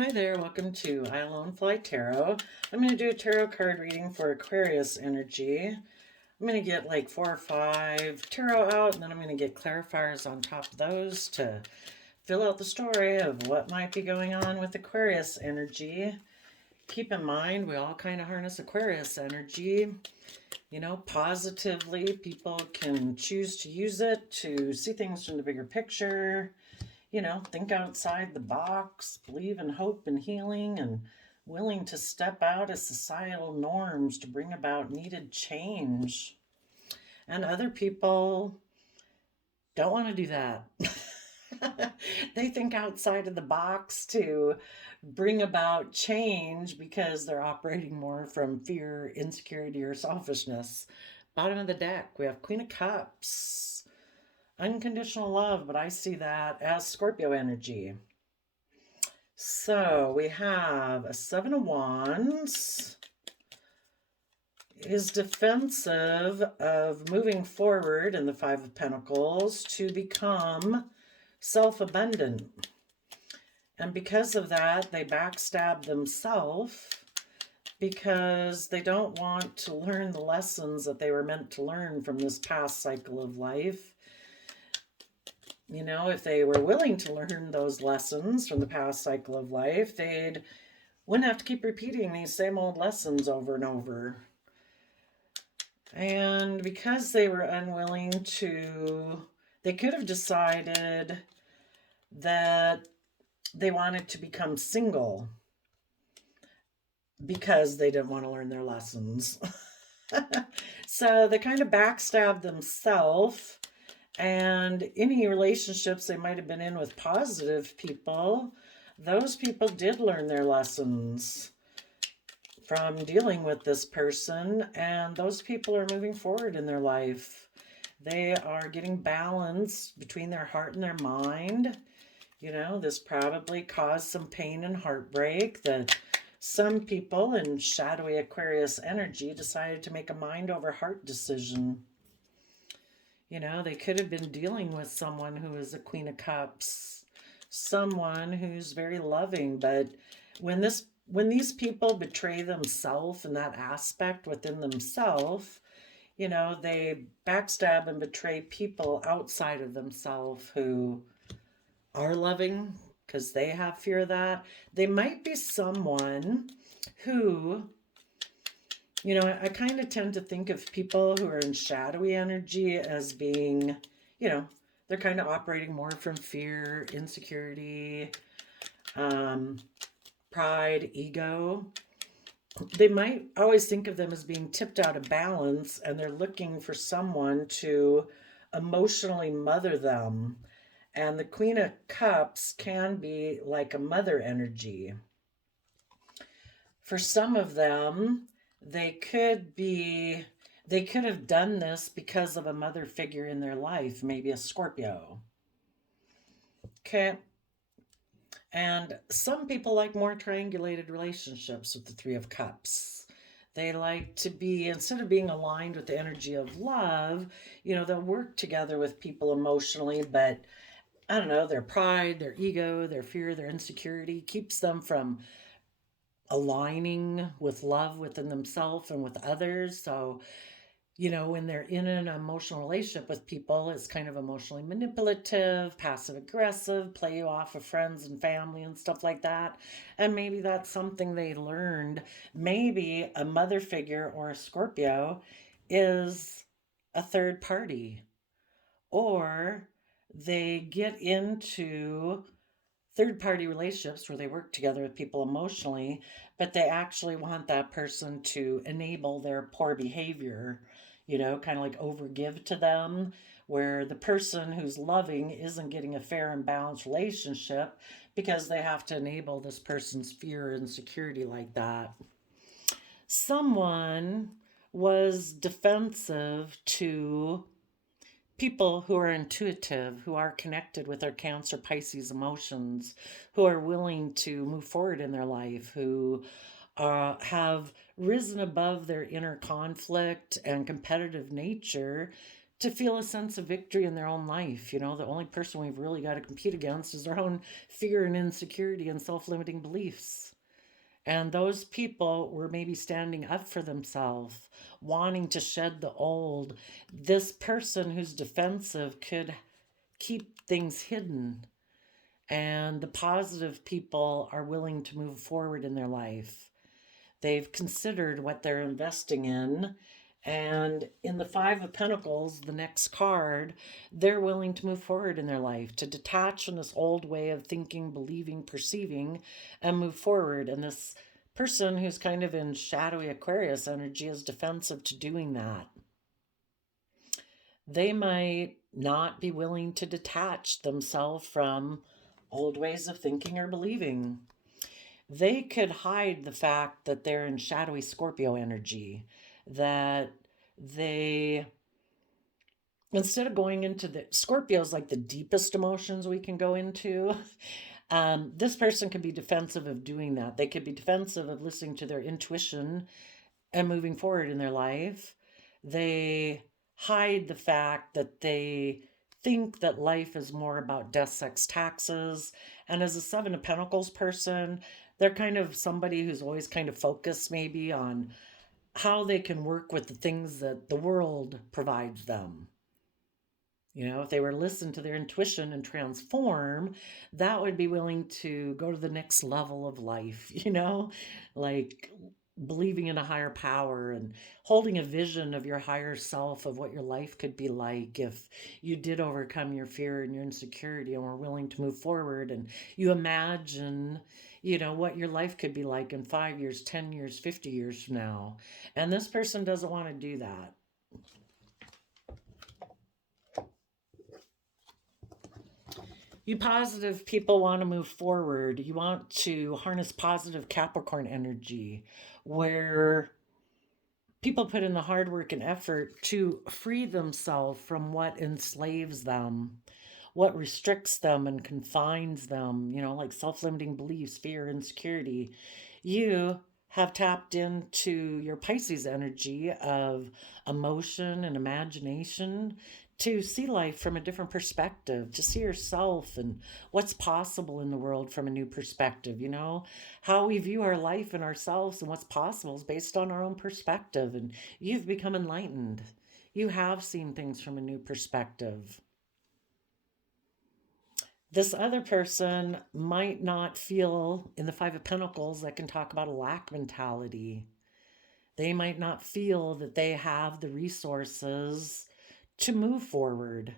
Hi there, welcome to I Alone Fly Tarot. I'm going to do a tarot card reading for Aquarius energy. I'm going to get like 4 or 5 tarot out, and then I'm going to get clarifiers on top of those to fill out the story of what might be going on with Aquarius energy. Keep in mind, we all kind of harness Aquarius energy. You know, positively, people can choose to use it to see things from the bigger picture. You know, think outside the box, believe in hope and healing, and willing to step out of societal norms to bring about needed change. And other people don't want to do that. They think outside of the box to bring about change because they're operating more from fear, insecurity, or selfishness. Bottom of the deck, we have Queen of Cups. Unconditional love, but I see that as Scorpio energy. So we have a 7 of Wands. Is defensive of moving forward in the 5 of Pentacles to become self-abundant. And because of that, they backstab themselves because they don't want to learn the lessons that they were meant to learn from this past cycle of life. You know, if they were willing to learn those lessons from the past cycle of life, they wouldn't have to keep repeating these same old lessons over and over. And because they were unwilling to, they could have decided that they wanted to become single because they didn't want to learn their lessons. So they kind of backstabbed themselves. And any relationships they might have been in with positive people, those people did learn their lessons from dealing with this person, and those people are moving forward in their life. They are getting balance between their heart and their mind. You know, this probably caused some pain and heartbreak that some people in shadowy Aquarius energy decided to make a mind over heart decision. You know, they could have been dealing with someone who is a Queen of Cups, someone who's very loving, but when these people betray themselves in that aspect within themselves, you know, they backstab and betray people outside of themselves who are loving because they have fear of that. They might be someone who, you know, I kind of tend to think of people who are in shadowy energy as being, you know, they're kind of operating more from fear, insecurity, pride, ego. They might always think of them as being tipped out of balance, and they're looking for someone to emotionally mother them. And the Queen of Cups can be like a mother energy. For some of them, they could have done this because of a mother figure in their life, maybe a Scorpio. Okay. And some people like more triangulated relationships with the 3 of Cups. They like to be, instead of being aligned with the energy of love, you know, they'll work together with people emotionally, but I don't know, their pride, their ego, their fear, their insecurity keeps them from aligning with love within themselves and with others. So, you know, when they're in an emotional relationship with people, it's kind of emotionally manipulative, passive aggressive, play you off of friends and family and stuff like that. And maybe that's something they learned. Maybe a mother figure or a Scorpio is a third party, or they get into third party relationships where they work together with people emotionally, but they actually want that person to enable their poor behavior, you know, kind of like overgive to them, where the person who's loving isn't getting a fair and balanced relationship because they have to enable this person's fear and insecurity like that. Someone was defensive to people who are intuitive, who are connected with their Cancer, Pisces emotions, who are willing to move forward in their life, who have risen above their inner conflict and competitive nature to feel a sense of victory in their own life. You know, the only person we've really got to compete against is our own fear and insecurity and self-limiting beliefs. And those people were maybe standing up for themselves, wanting to shed the old. This person who's defensive could keep things hidden. And the positive people are willing to move forward in their life. They've considered what they're investing in. And in the Five of Pentacles, the next card, they're willing to move forward in their life, to detach from this old way of thinking, believing, perceiving, and move forward. And this person who's kind of in shadowy Aquarius energy is defensive to doing that. They might not be willing to detach themselves from old ways of thinking or believing. They could hide the fact that they're in shadowy Scorpio energy, that they, instead of going into the Scorpios, like the deepest emotions we can go into, this person could be defensive of doing that. They could be defensive of listening to their intuition and moving forward in their life. They hide the fact that they think that life is more about death, sex, taxes. And as a Seven of Pentacles person, they're kind of somebody who's always kind of focused maybe on how they can work with the things that the world provides them. You know, if they were to listen to their intuition and transform, that would be willing to go to the next level of life, you know, like believing in a higher power and holding a vision of your higher self, of what your life could be like if you did overcome your fear and your insecurity and were willing to move forward. And you imagine, you know, what your life could be like in 5 years, 10 years, 50 years from now. And this person doesn't want to do that. You positive people want to move forward. You want to harness positive Capricorn energy, where people put in the hard work and effort to free themselves from what enslaves them, what restricts them and confines them, you know, like self-limiting beliefs, fear, insecurity. You have tapped into your Pisces energy of emotion and imagination to see life from a different perspective, to see yourself and what's possible in the world from a new perspective. You know, how we view our life and ourselves and what's possible is based on our own perspective. And you've become enlightened. You have seen things from a new perspective. This other person might not feel, in the Five of Pentacles, that can talk about a lack mentality. They might not feel that they have the resources to move forward.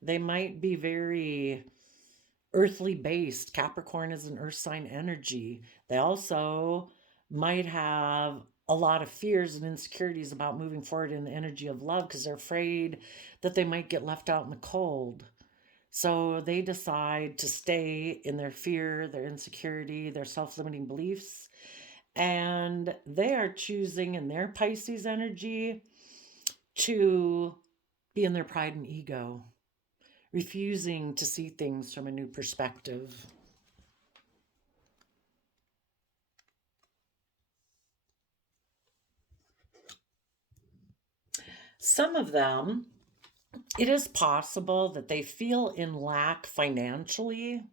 They might be very earthly based. Capricorn is an earth sign energy. They also might have a lot of fears and insecurities about moving forward in the energy of love because they're afraid that they might get left out in the cold. So they decide to stay in their fear, their insecurity, their self-limiting beliefs. And they are choosing in their Pisces energy to be in their pride and ego, refusing to see things from a new perspective. Some of them, it is possible that they feel in lack financially.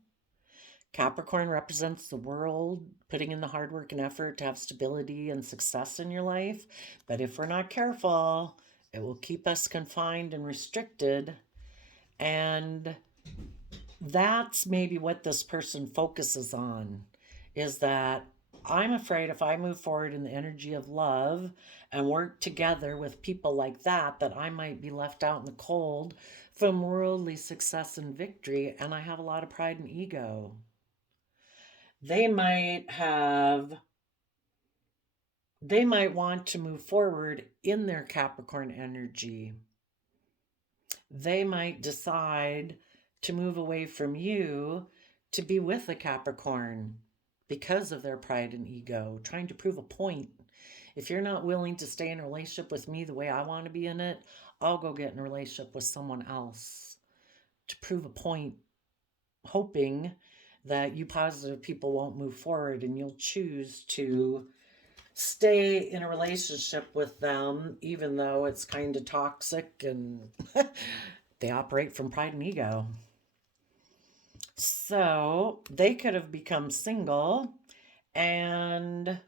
Capricorn represents the world, putting in the hard work and effort to have stability and success in your life. But if we're not careful, it will keep us confined and restricted. And that's maybe what this person focuses on, is that I'm afraid if I move forward in the energy of love and work together with people like that, that I might be left out in the cold from worldly success and victory. And I have a lot of pride and ego. They might want to move forward in their Capricorn energy. They might decide to move away from you to be with a Capricorn because of their pride and ego, trying to prove a point. If you're not willing to stay in a relationship with me the way I want to be in it, I'll go get in a relationship with someone else to prove a point, hoping that you positive people won't move forward and you'll choose to stay in a relationship with them, even though it's kind of toxic and they operate from pride and ego. So they could have become single and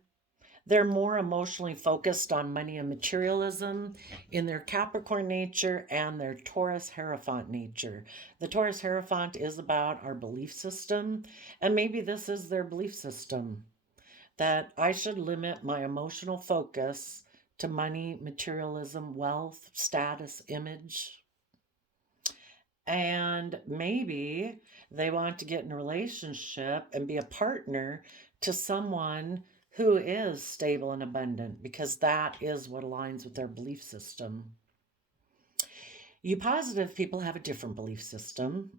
they're more emotionally focused on money and materialism in their Capricorn nature and their Taurus Hierophant nature. The Taurus Hierophant is about our belief system, and maybe this is their belief system that I should limit my emotional focus to money, materialism, wealth, status, image. And maybe they want to get in a relationship and be a partner to someone who is stable and abundant because that is what aligns with their belief system. You positive people have a different belief system.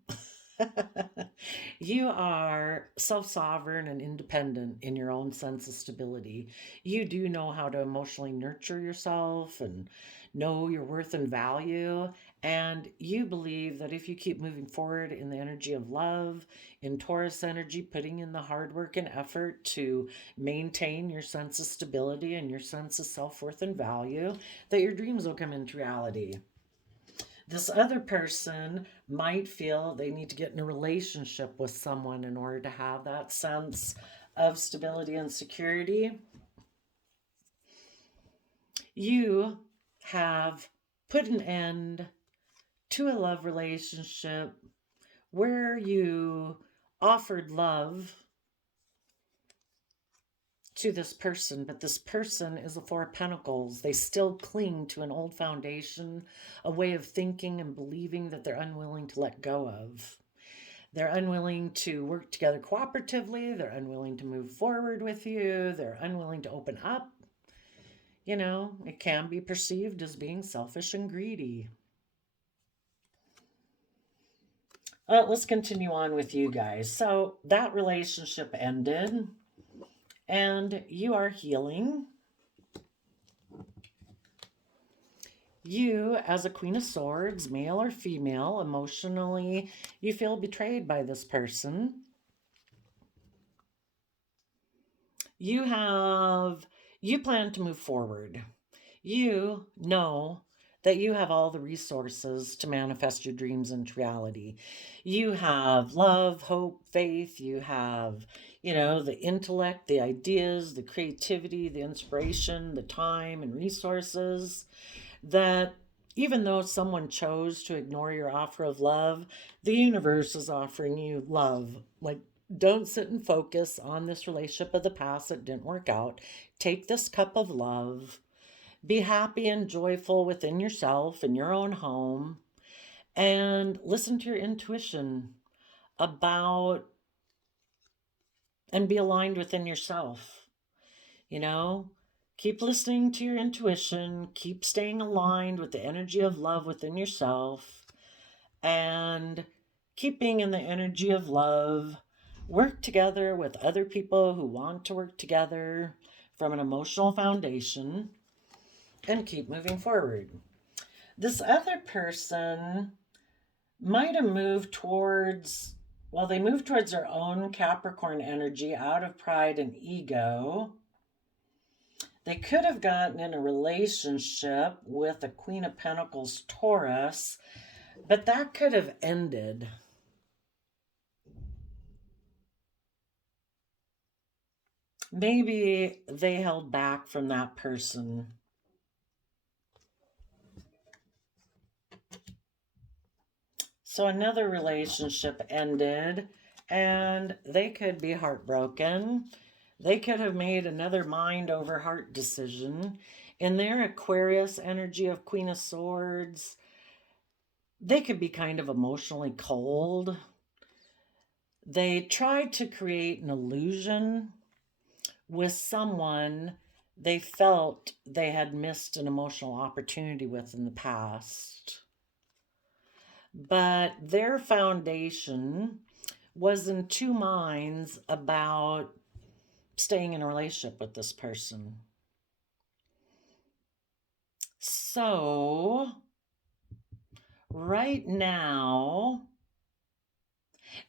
You are self sovereign and independent in your own sense of stability. You do know how to emotionally nurture yourself and know your worth and value. And you believe that if you keep moving forward in the energy of love, in Taurus energy, putting in the hard work and effort to maintain your sense of stability and your sense of self worth and value, that your dreams will come into reality. This other person might feel they need to get in a relationship with someone in order to have that sense of stability and security. You have put an end to a love relationship where you offered love to this person, but this person is a Four of Pentacles. They still cling to an old foundation, a way of thinking and believing that they're unwilling to let go of. They're unwilling to work together cooperatively. They're unwilling to move forward with you. They're unwilling to open up. You know, it can be perceived as being selfish and greedy. Let's continue on with you guys. So that relationship ended and you are healing. You, as a Queen of Swords, male or female, emotionally, you feel betrayed by this person. You plan to move forward. You know that you have all the resources to manifest your dreams into reality. You have love, hope, faith. You have, the intellect, the ideas, the creativity, the inspiration, the time and resources that even though someone chose to ignore your offer of love, the universe is offering you love. Like, don't sit and focus on this relationship of the past that didn't work out. Take this cup of love. Be happy and joyful within yourself in your own home. And listen to your intuition about and be aligned within yourself. Keep listening to your intuition, keep staying aligned with the energy of love within yourself, and keep being in the energy of love. Work together with other people who want to work together from an emotional foundation, and keep moving forward. This other person might have moved towards, they moved towards their own Capricorn energy out of pride and ego. They could have gotten in a relationship with a Queen of Pentacles Taurus, but that could have ended. Maybe they held back from that person. So another relationship ended, and they could be heartbroken. They could have made another mind over heart decision. In their Aquarius energy of Queen of Swords, they could be kind of emotionally cold. They tried to create an illusion with someone they felt they had missed an emotional opportunity with in the past. But their foundation was in two minds about staying in a relationship with this person. So, right now,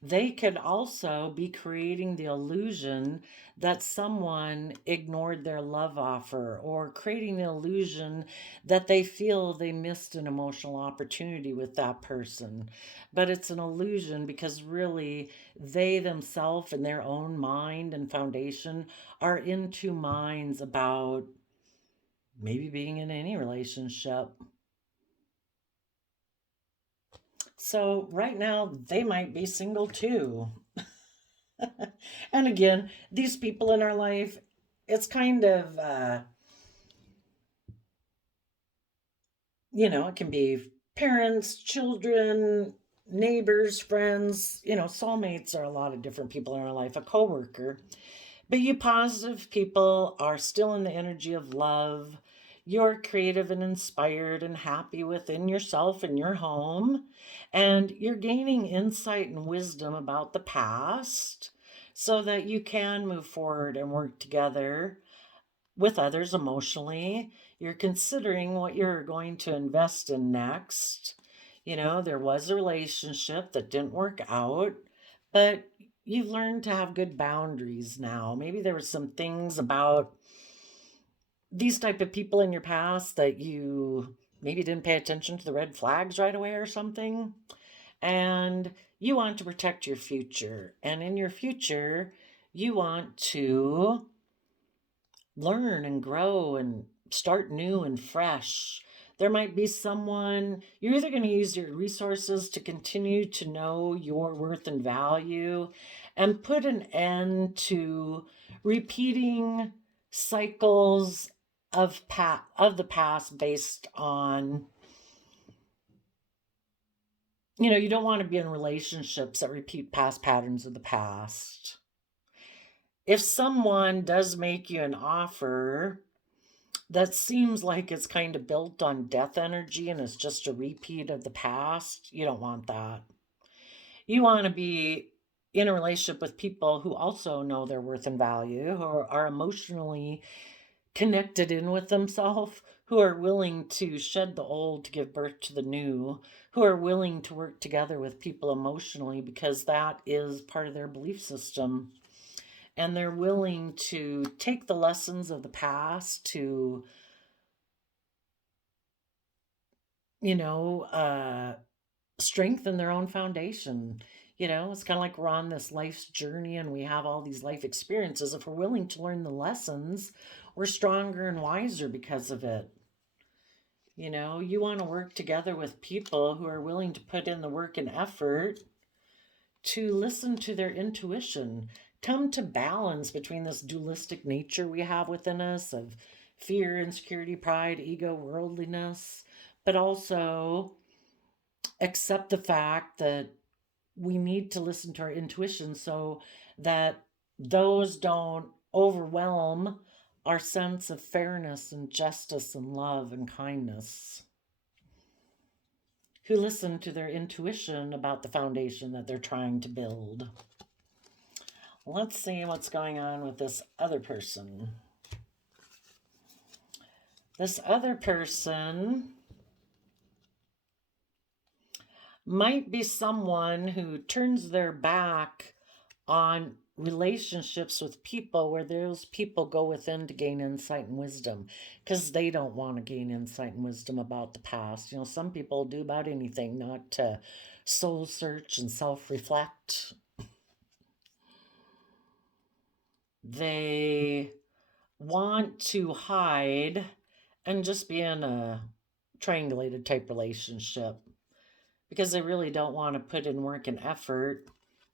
They could also be creating the illusion that someone ignored their love offer, or creating the illusion that they feel they missed an emotional opportunity with that person. But it's an illusion because really they themselves in their own mind and foundation are in two minds about maybe being in any relationship. So right now they might be single too. And again, these people in our life, it's kind of, it can be parents, children, neighbors, friends, soulmates are a lot of different people in our life, a coworker. But you positive people are still in the energy of love. You're creative and inspired and happy within yourself and your home. And you're gaining insight and wisdom about the past so that you can move forward and work together with others emotionally. You're considering what you're going to invest in next. There was a relationship that didn't work out, but you've learned to have good boundaries now. Maybe there were some things about these type of people in your past that you maybe didn't pay attention to the red flags right away or something. And you want to protect your future. And in your future, you want to learn and grow and start new and fresh. There might be someone, you're either going to use your resources to continue to know your worth and value and put an end to repeating cycles of the past based on, you don't want to be in relationships that repeat past patterns of the past. If someone does make you an offer that seems like it's kind of built on death energy and it's just a repeat of the past, you don't want that. You want to be in a relationship with people who also know their worth and value, who are emotionally connected in with themselves, who are willing to shed the old to give birth to the new, who are willing to work together with people emotionally because that is part of their belief system. And they're willing to take the lessons of the past to, strengthen their own foundation. It's kind of like we're on this life's journey and we have all these life experiences. If we're willing to learn the lessons, we're stronger and wiser because of it. You want to work together with people who are willing to put in the work and effort to listen to their intuition, come to balance between this dualistic nature we have within us of fear, insecurity, pride, ego, worldliness, but also accept the fact that we need to listen to our intuition so that those don't overwhelm our sense of fairness and justice and love and kindness. Who listen to their intuition about the foundation that they're trying to build. Let's see what's going on with this other person. This other person might be someone who turns their back on relationships with people where those people go within to gain insight and wisdom because they don't want to gain insight and wisdom about the past. Some people do about anything not to soul search and self-reflect. They want to hide and just be in a triangulated type relationship because they really don't want to put in work and effort,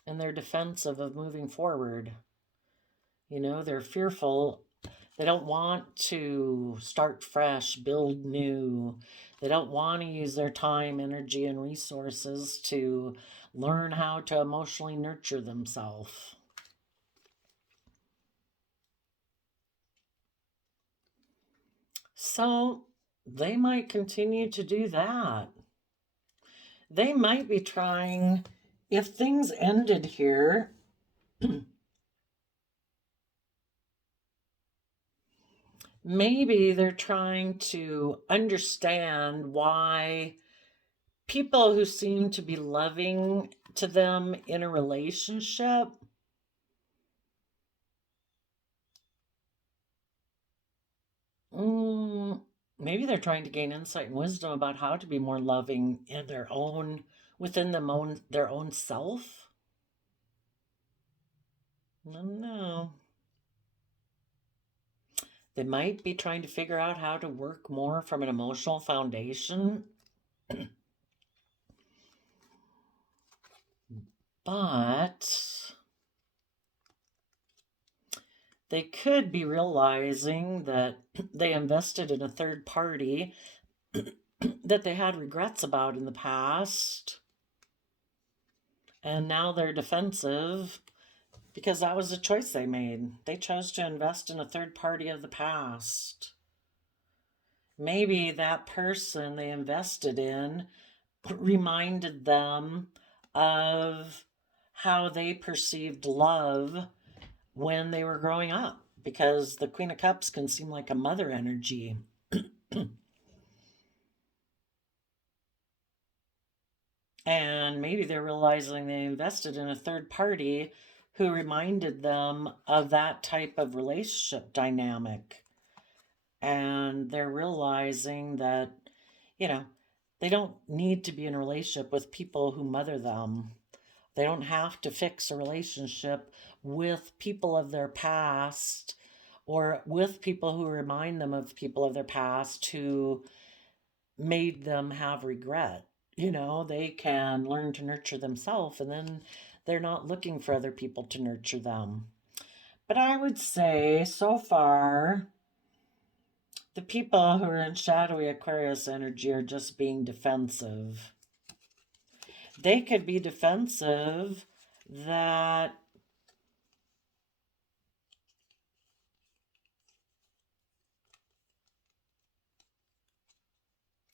and they're defensive of moving forward. They're fearful. They don't want to start fresh, build new. They don't want to use their time, energy, and resources to learn how to emotionally nurture themselves. So they might continue to do that. They might be trying, if things ended here, maybe they're trying to understand why people who seem to be loving to them in a relationship. Maybe they're trying to gain insight and wisdom about how to be more loving in their own, within their own self. I don't know. They might be trying to figure out how to work more from an emotional foundation. But they could be realizing that they invested in a third party that they had regrets about in the past. And now they're defensive because that was a choice they made. They chose to invest in a third party of the past. Maybe that person they invested in reminded them of how they perceived love when they were growing up, because the Queen of Cups can seem like a mother energy. And maybe they're realizing they invested in a third party who reminded them of that type of relationship dynamic. And they're realizing that, they don't need to be in a relationship with people who mother them. They don't have to fix a relationship with people of their past or with people who remind them of people of their past who made them have regret. They can learn to nurture themselves, and then they're not looking for other people to nurture them. But I would say so far, the people who are in shadowy Aquarius energy are just being defensive. They could be defensive that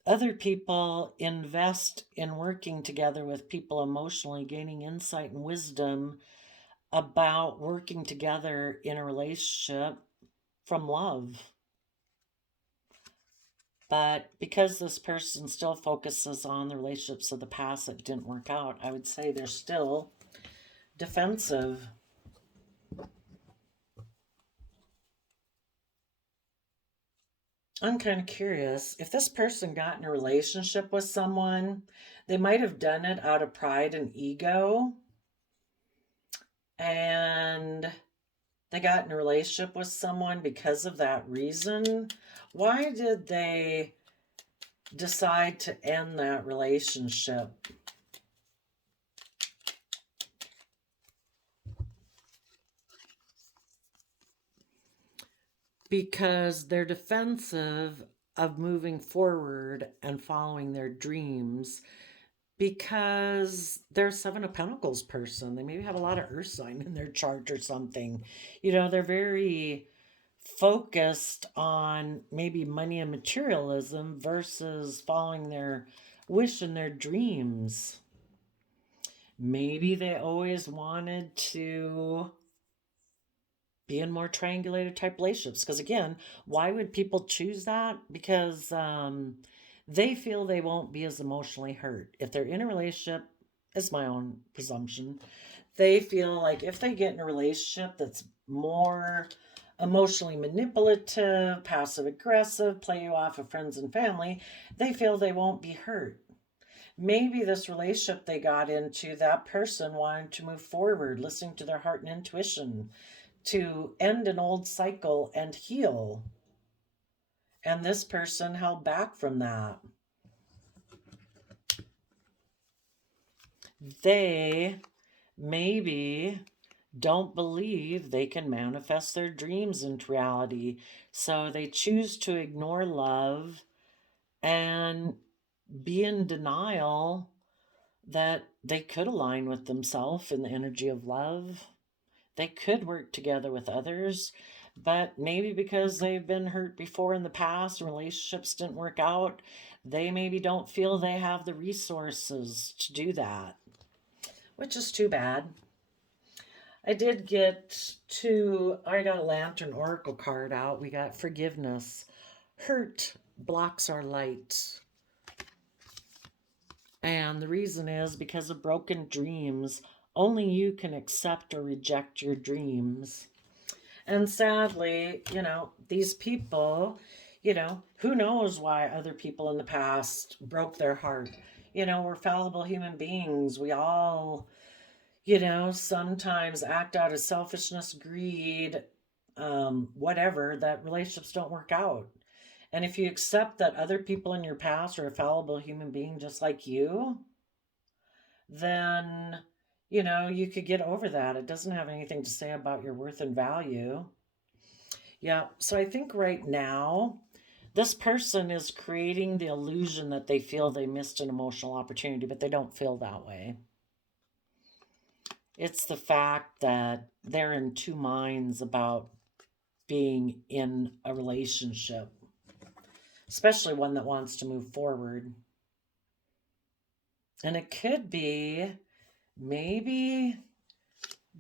other people invest in working together with people emotionally, gaining insight and wisdom about working together in a relationship from love. But because this person still focuses on the relationships of the past that didn't work out, I would say they're still defensive. I'm kind of curious, if this person got in a relationship with someone, they might have done it out of pride and ego. And they got in a relationship with someone because of that reason. Why did they decide to end that relationship? Because they're defensive of moving forward and following their dreams, because they're a Seven of Pentacles person. They maybe have a lot of earth sign in their chart or something. They're very focused on maybe money and materialism versus following their wish and their dreams. Maybe they always wanted to be in more triangulated type relationships. Because again, why would people choose that? Because they feel they won't be as emotionally hurt. If they're in a relationship, it's my own presumption, they feel like if they get in a relationship that's more emotionally manipulative, passive aggressive, play you off of friends and family, they feel they won't be hurt. Maybe this relationship they got into, that person wanted to move forward, listening to their heart and intuition, to end an old cycle and heal. And this person held back from that. They maybe don't believe they can manifest their dreams into reality. So they choose to ignore love and be in denial that they could align with themselves in the energy of love. They could work together with others, but maybe because they've been hurt before in the past and relationships didn't work out, they maybe don't feel they have the resources to do that, which is too bad. I got a Lantern Oracle card out. We got forgiveness. Hurt blocks our light. And the reason is because of broken dreams. Only you can accept or reject your dreams. And sadly, these people, who knows why other people in the past broke their heart? We're fallible human beings. We all, sometimes act out of selfishness, greed, whatever, that relationships don't work out. And if you accept that other people in your past are a fallible human being just like you, then, you could get over that. It doesn't have anything to say about your worth and value. Yeah. So I think right now, this person is creating the illusion that they feel they missed an emotional opportunity, but they don't feel that way. It's the fact that they're in two minds about being in a relationship, especially one that wants to move forward. And it could be maybe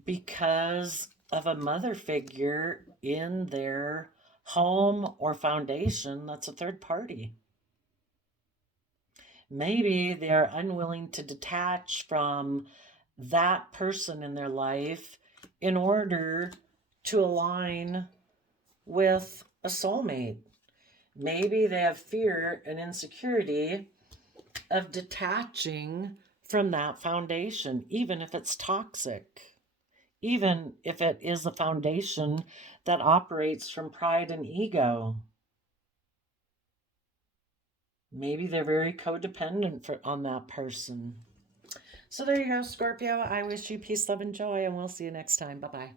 because of a mother figure in their home or foundation that's a third party. Maybe they're unwilling to detach from that person in their life in order to align with a soulmate. Maybe they have fear and insecurity of detaching from that foundation, even if it's toxic, even if it is a foundation that operates from pride and ego. Maybe they're very codependent on that person. So there you go, Scorpio. I wish you peace, love, and joy, and we'll see you next time. Bye-bye.